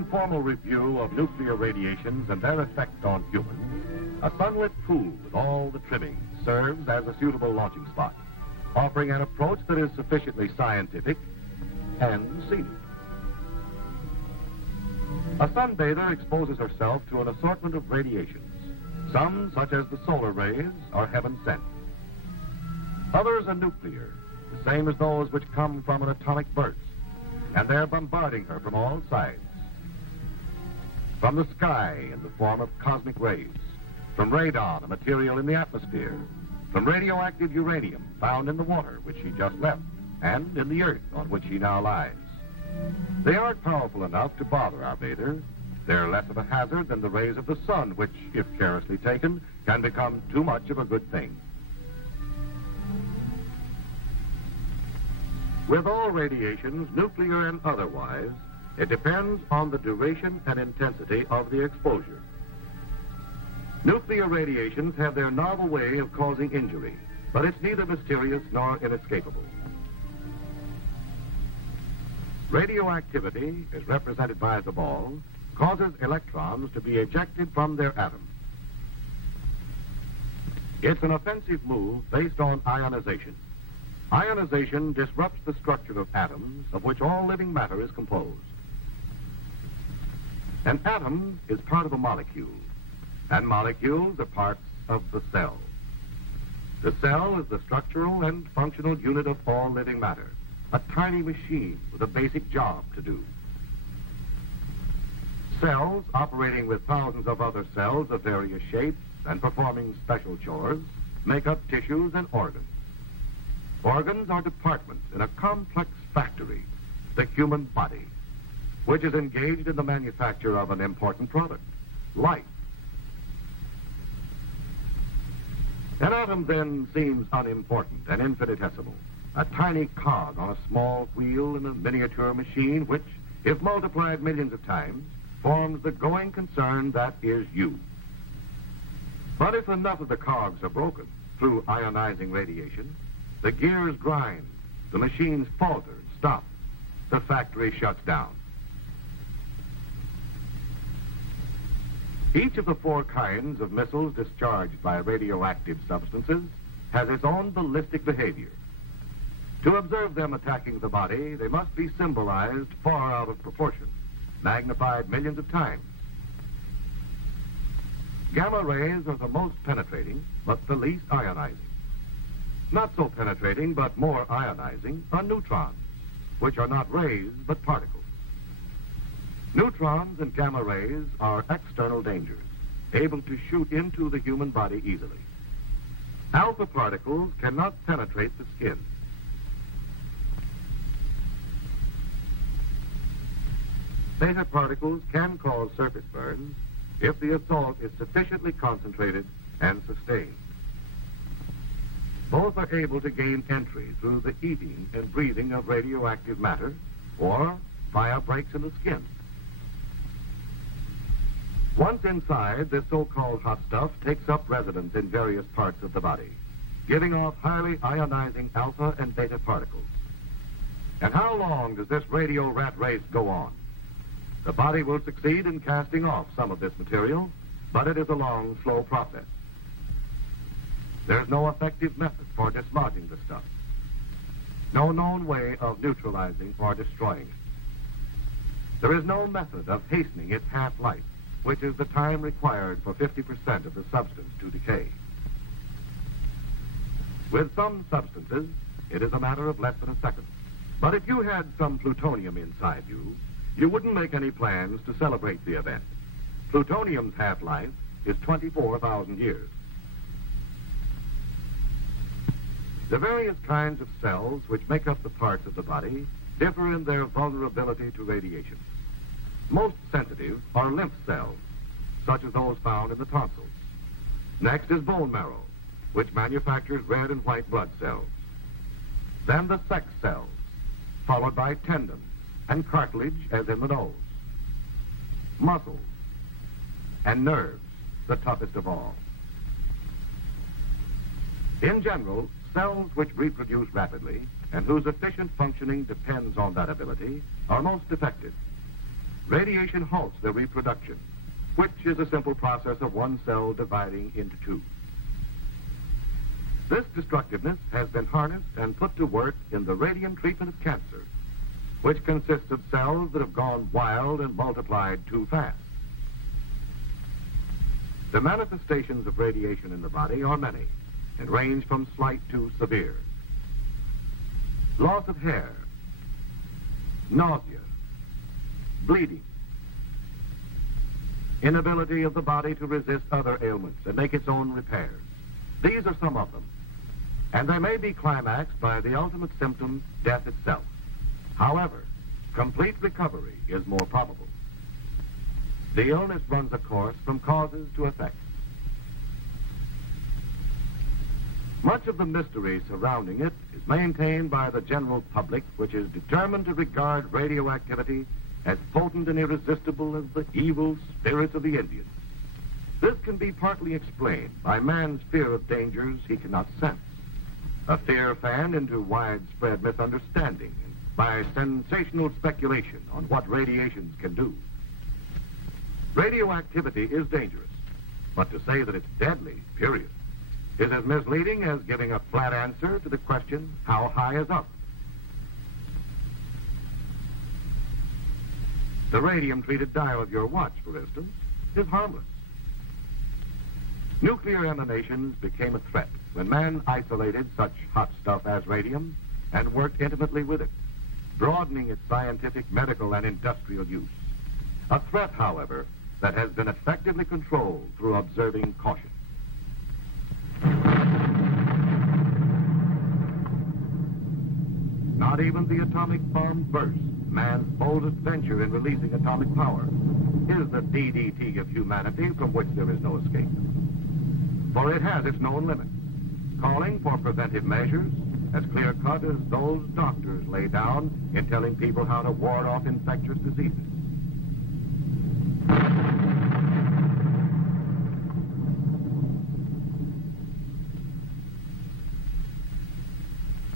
informal review of nuclear radiations and their effect on humans, a sunlit pool with all the trimmings serves as a suitable launching spot, offering an approach that is sufficiently scientific and scenic. A sunbather exposes herself to an assortment of radiations. Some, such as the solar rays, are heaven sent. Others are nuclear, the same as those which come from an atomic burst, and they're bombarding her from all sides. From the sky in the form of cosmic rays, from radon, a material in the atmosphere, from radioactive uranium found in the water which she just left, and in the earth on which she now lies. They aren't powerful enough to bother our bather. They're less of a hazard than the rays of the sun, which, if carelessly taken, can become too much of a good thing. With all radiations, nuclear and otherwise, it depends on the duration and intensity of the exposure. Nuclear radiations have their novel way of causing injury, but it's neither mysterious nor inescapable. Radioactivity, as represented by the ball, causes electrons to be ejected from their atoms. It's an offensive move based on ionization. Ionization disrupts the structure of atoms of which all living matter is composed. An atom is part of a molecule, and molecules are parts of the cell. The cell is the structural and functional unit of all living matter, a tiny machine with a basic job to do. Cells operating with thousands of other cells of various shapes and performing special chores make up tissues and organs. Organs are departments in a complex factory, the human body, which is engaged in the manufacture of an important product, life. An atom then seems unimportant and infinitesimal, a tiny cog on a small wheel in a miniature machine which, if multiplied millions of times, forms the going concern that is you. But if enough of the cogs are broken through ionizing radiation, the gears grind, the machines falter, stop, the factory shuts down. Each of the 4 kinds of missiles discharged by radioactive substances has its own ballistic behavior. To observe them attacking the body, they must be symbolized far out of proportion, magnified millions of times. Gamma rays are the most penetrating, but the least ionizing. Not so penetrating, but more ionizing, are neutrons, which are not rays, but particles. Neutrons and gamma rays are external dangers, able to shoot into the human body easily. Alpha particles cannot penetrate the skin. Beta particles can cause surface burns if the assault is sufficiently concentrated and sustained. Both are able to gain entry through the eating and breathing of radioactive matter or via breaks in the skin. Once inside, this so-called hot stuff takes up residence in various parts of the body, giving off highly ionizing alpha and beta particles. And how long does this radio rat race go on? The body will succeed in casting off some of this material, but it is a long, slow process. There's no effective method for dislodging the stuff. No known way of neutralizing or destroying it. There is no method of hastening its half-life, which is the time required for 50% of the substance to decay. With some substances, it is a matter of less than a second. But if you had some plutonium inside you, you wouldn't make any plans to celebrate the event. Plutonium's half-life is 24,000 years. The various kinds of cells which make up the parts of the body differ in their vulnerability to radiation. Most sensitive are lymph cells, such as those found in the tonsils. Next is bone marrow, which manufactures red and white blood cells. Then the sex cells, followed by tendons and cartilage, as in the nose. Muscles and nerves, the toughest of all. In general, cells which reproduce rapidly and whose efficient functioning depends on that ability are most effective. radiation halts their reproduction, which is a simple process of one cell dividing into two. This destructiveness has been harnessed and put to work in the radium treatment of cancer, which consists of cells that have gone wild and multiplied too fast. The manifestations of radiation in the body are many and range from slight to severe. Loss of hair, nausea, bleeding, inability of the body to resist other ailments and make its own repairs. These are some of them. And they may be climaxed by the ultimate symptom, death itself. However, complete recovery is more probable. The illness runs a course from causes to effects. Much of the mystery surrounding it is maintained by the general public, which is determined to regard radioactivity as potent and irresistible as the evil spirits of the Indians. This can be partly explained by man's fear of dangers he cannot sense, a fear fanned into widespread misunderstanding and by sensational speculation on what radiations can do. Radioactivity is dangerous, but to say that it's deadly, period, is as misleading as giving a flat answer to the question, how high is up? The radium-treated dial of your watch, for instance, is harmless. Nuclear emanations became a threat when man isolated such hot stuff as radium and worked intimately with it, broadening its scientific, medical, and industrial use. A threat, however, that has been effectively controlled through observing caution. Not even the atomic bomb burst, man's boldest venture in releasing atomic power, is the DDT of humanity from which there is no escape. For it has its known limits, calling for preventive measures as clear-cut as those doctors lay down in telling people how to ward off infectious diseases.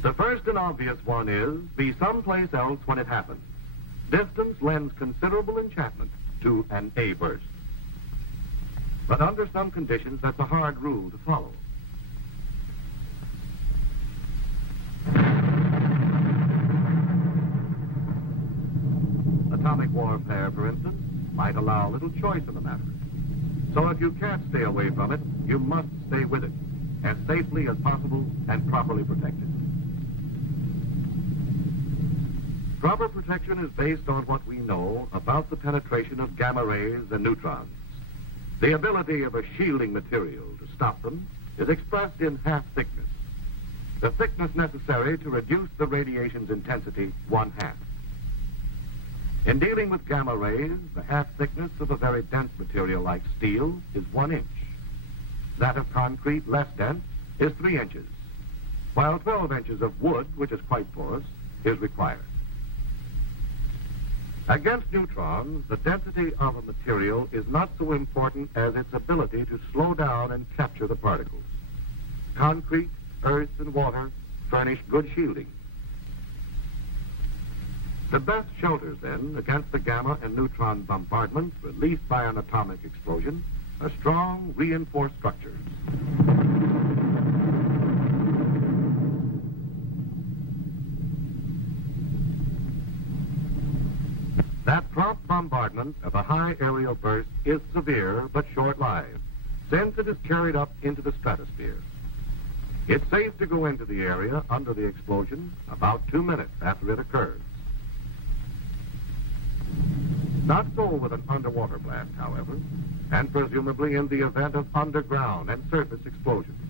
The first and obvious one is, be someplace else when it happens. Distance lends considerable enchantment to an A burst. But under some conditions, that's a hard rule to follow. Atomic warfare, for instance, might allow little choice in the matter. So if you can't stay away from it, you must stay with it, as safely as possible and properly protected. Proper protection is based on what we know about the penetration of gamma rays and neutrons. The ability of a shielding material to stop them is expressed in half thickness, the thickness necessary to reduce the radiation's intensity 1/2. In dealing with gamma rays, the half thickness of a very dense material like steel is 1 inch. That of concrete, less dense, is 3 inches, while 12 inches of wood, which is quite porous, is required. Against neutrons, the density of a material is not so important as its ability to slow down and capture the particles. Concrete, earth, and water furnish good shielding. The best shelters, then, against the gamma and neutron bombardments released by an atomic explosion are strong, reinforced structures. That prompt bombardment of a high aerial burst is severe but short-lived, since it is carried up into the stratosphere. It's safe to go into the area under the explosion about 2 minutes after it occurs. Not so with an underwater blast, however, and presumably in the event of underground and surface explosions.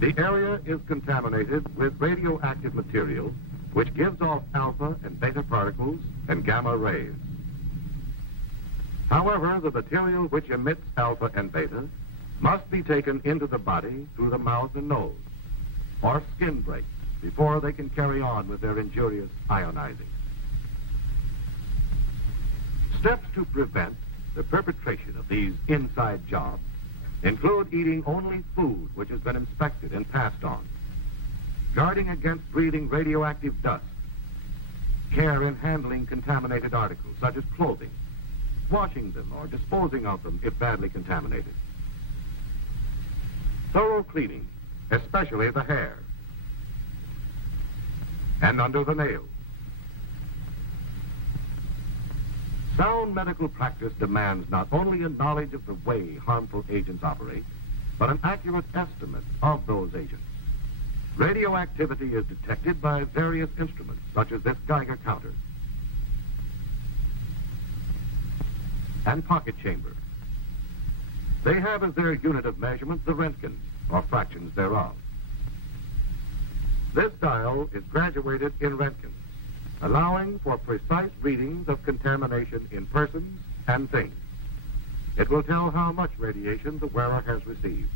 The area is contaminated with radioactive material which gives off alpha and beta particles and gamma rays. However, the material which emits alpha and beta must be taken into the body through the mouth and nose, or skin breaks, before they can carry on with their injurious ionizing. Steps to prevent the perpetration of these inside jobs include eating only food which has been inspected and passed on, guarding against breathing radioactive dust, care in handling contaminated articles, such as clothing, washing them or disposing of them if badly contaminated. Thorough cleaning, especially the hair and under the nails. Sound medical practice demands not only a knowledge of the way harmful agents operate, but an accurate estimate of those agents. Radioactivity is detected by various instruments, such as this Geiger counter and pocket chamber. They have as their unit of measurement the Roentgen, or fractions thereof. This dial is graduated in Roentgen, allowing for precise readings of contamination in persons and things. It will tell how much radiation the wearer has received.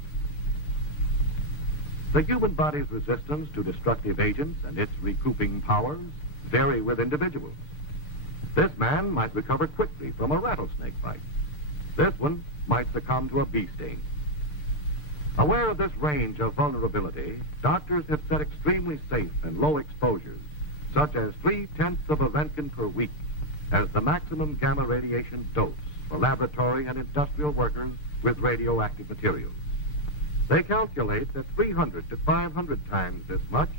The human body's resistance to destructive agents and its recouping powers vary with individuals. This man might recover quickly from a rattlesnake bite. This one might succumb to a bee sting. Aware of this range of vulnerability, doctors have set extremely safe and low exposures, such as 0.3 of a Roentgen per week, as the maximum gamma radiation dose for laboratory and industrial workers with radioactive materials. They calculate that 300 to 500 times this much,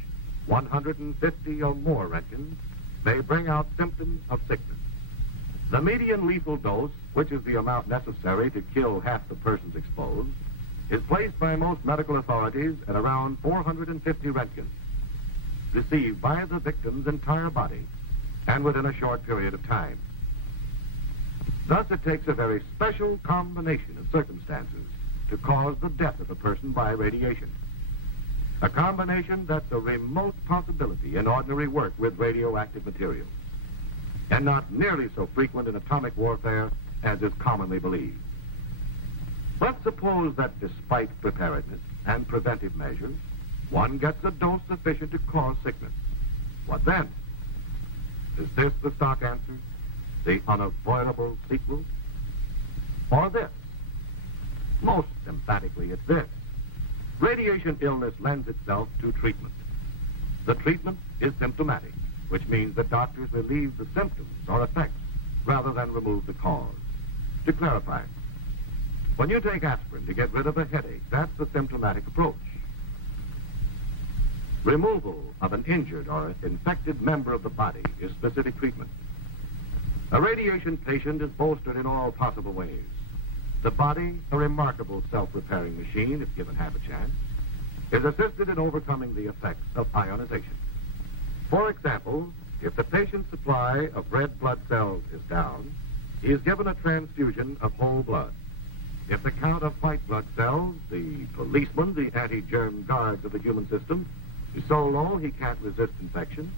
150 or more Roentgens, may bring out symptoms of sickness. The median lethal dose, which is the amount necessary to kill half the persons exposed, is placed by most medical authorities at around 450 Roentgens, received by the victim's entire body and within a short period of time. Thus, it takes a very special combination of circumstances to cause the death of a person by radiation. A combination that's a remote possibility in ordinary work with radioactive materials, and not nearly so frequent in atomic warfare as is commonly believed. Let's suppose that despite preparedness and preventive measures, one gets a dose sufficient to cause sickness. What then? Is this the stock answer? The unavoidable sequel? Or this? Most emphatically, it's this. Radiation illness lends itself to treatment. The treatment is symptomatic, which means that doctors relieve the symptoms or effects rather than remove the cause. To clarify, when you take aspirin to get rid of a headache, that's the symptomatic approach. Removal of an injured or infected member of the body is specific treatment. A radiation patient is bolstered in all possible ways. The body, a remarkable self-repairing machine if given half a chance, is assisted in overcoming the effects of ionization. For example, if the patient's supply of red blood cells is down, he is given a transfusion of whole blood. If the count of white blood cells, the policemen, the anti-germ guards of the human system, is so low he can't resist infection,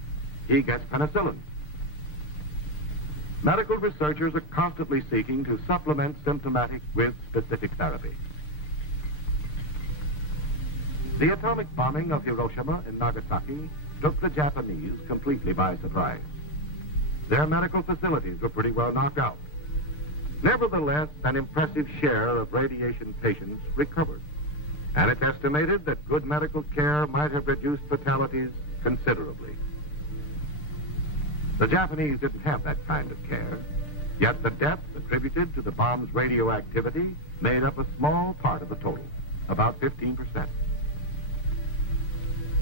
he gets penicillin. Medical researchers are constantly seeking to supplement symptomatic with specific therapy. The atomic bombing of Hiroshima and Nagasaki took the Japanese completely by surprise. Their medical facilities were pretty well knocked out. Nevertheless, an impressive share of radiation patients recovered, and it's estimated that good medical care might have reduced fatalities considerably. The Japanese didn't have that kind of care, yet the deaths attributed to the bomb's radioactivity made up a small part of the total, about 15%.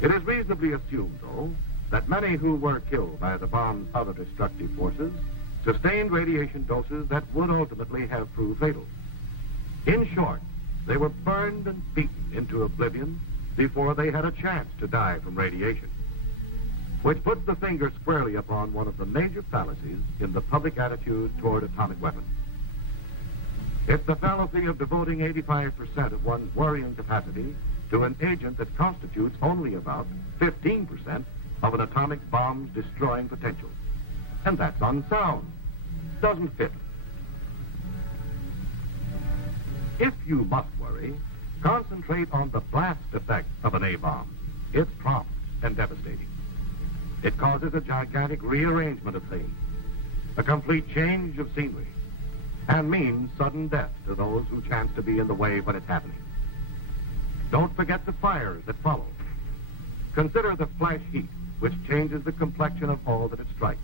It is reasonably assumed, though, that many who were killed by the bomb's other destructive forces sustained radiation doses that would ultimately have proved fatal. In short, they were burned and beaten into oblivion before they had a chance to die from radiation, which puts the finger squarely upon one of the major fallacies in the public attitude toward atomic weapons. It's the fallacy of devoting 85% of one's worrying capacity to an agent that constitutes only about 15% of an atomic bomb's destroying potential. And that's unsound. Doesn't fit. If you must worry, concentrate on the blast effect of an A-bomb. It's prompt and devastating. It causes a gigantic rearrangement of things, a complete change of scenery, and means sudden death to those who chance to be in the way when it's happening. Don't forget the fires that follow. Consider the flash heat, which changes the complexion of all that it strikes.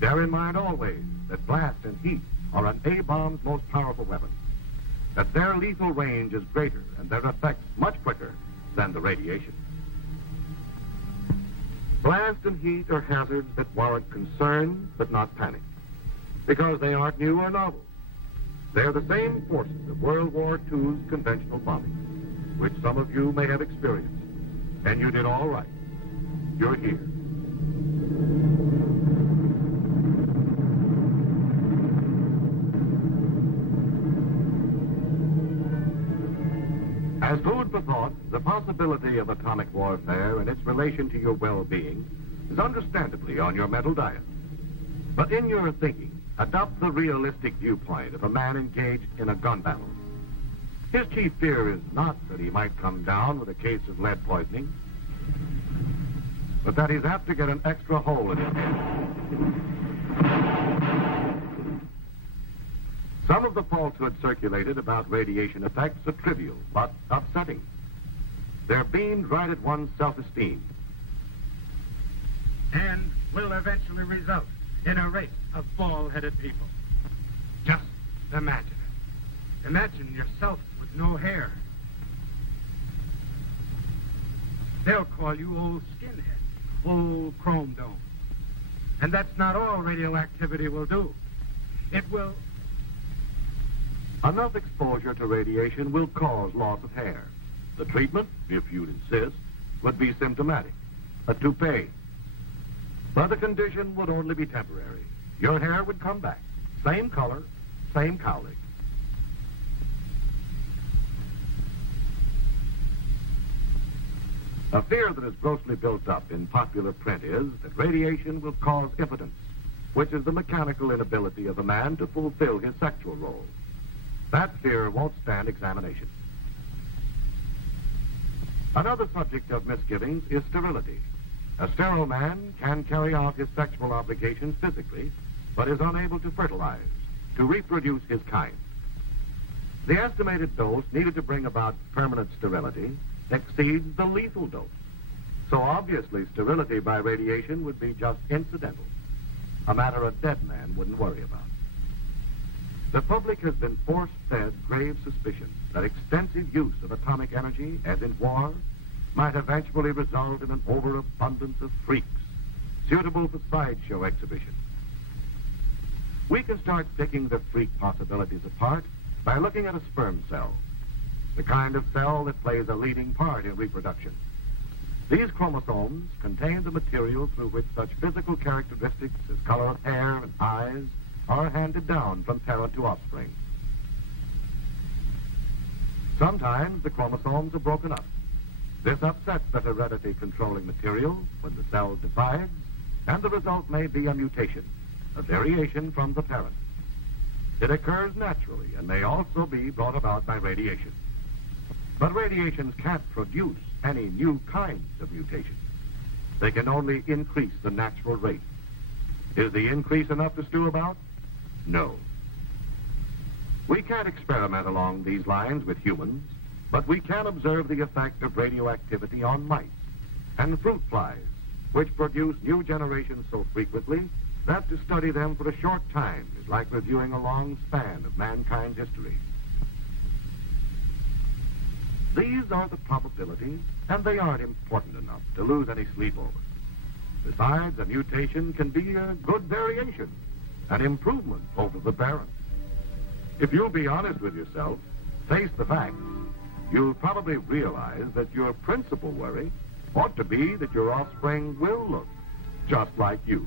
Bear in mind always that blast and heat are an A-bomb's most powerful weapon, that their lethal range is greater and their effects much quicker than the radiation. Blast and heat are hazards that warrant concern but not panic, because they aren't new or novel. They're the same forces of World War II's conventional bombing, which some of you may have experienced. And you did all right. You're here. As food for thought, the possibility of atomic warfare and its relation to your well-being is understandably on your mental diet. But in your thinking, adopt the realistic viewpoint of a man engaged in a gun battle. His chief fear is not that he might come down with a case of lead poisoning, but that he's apt to get an extra hole in his head. Some of the falsehoods circulated about radiation effects are trivial, but upsetting. They're beamed right at one's self-esteem. And will eventually result in a race of bald-headed people. Just imagine it. Imagine yourself with no hair. They'll call you old skinhead, old chrome dome. And that's not all radioactivity will do. It will... Enough exposure to radiation will cause loss of hair. The treatment, if you'd insist, would be symptomatic, a toupee. But the condition would only be temporary. Your hair would come back, same color, same cowlick. A fear that is grossly built up in popular print is that radiation will cause impotence, which is the mechanical inability of a man to fulfill his sexual role. That fear won't stand examination. Another subject of misgivings is sterility. A sterile man can carry out his sexual obligations physically, but is unable to fertilize, to reproduce his kind. The estimated dose needed to bring about permanent sterility exceeds the lethal dose. So obviously sterility by radiation would be just incidental, a matter a dead man wouldn't worry about. The public has been force-fed grave suspicion that extensive use of atomic energy, as in war, might eventually result in an overabundance of freaks, suitable for sideshow exhibition. We can start picking the freak possibilities apart by looking at a sperm cell, the kind of cell that plays a leading part in reproduction. These chromosomes contain the material through which such physical characteristics as color of hair and eyes are handed down from parent to offspring. Sometimes the chromosomes are broken up. This upsets the heredity controlling material when the cell divides, and the result may be a mutation, a variation from the parent. It occurs naturally and may also be brought about by radiation. But radiations can't produce any new kinds of mutations. They can only increase the natural rate. Is the increase enough to stew about? No. We can't experiment along these lines with humans, but we can observe the effect of radioactivity on mice and fruit flies, which produce new generations so frequently that to study them for a short time is like reviewing a long span of mankind's history. These are the probabilities, and they aren't important enough to lose any sleep over. Besides, a mutation can be a good variation, an improvement over the parent. If you'll be honest with yourself, face the facts, you'll probably realize that your principal worry ought to be that your offspring will look just like you.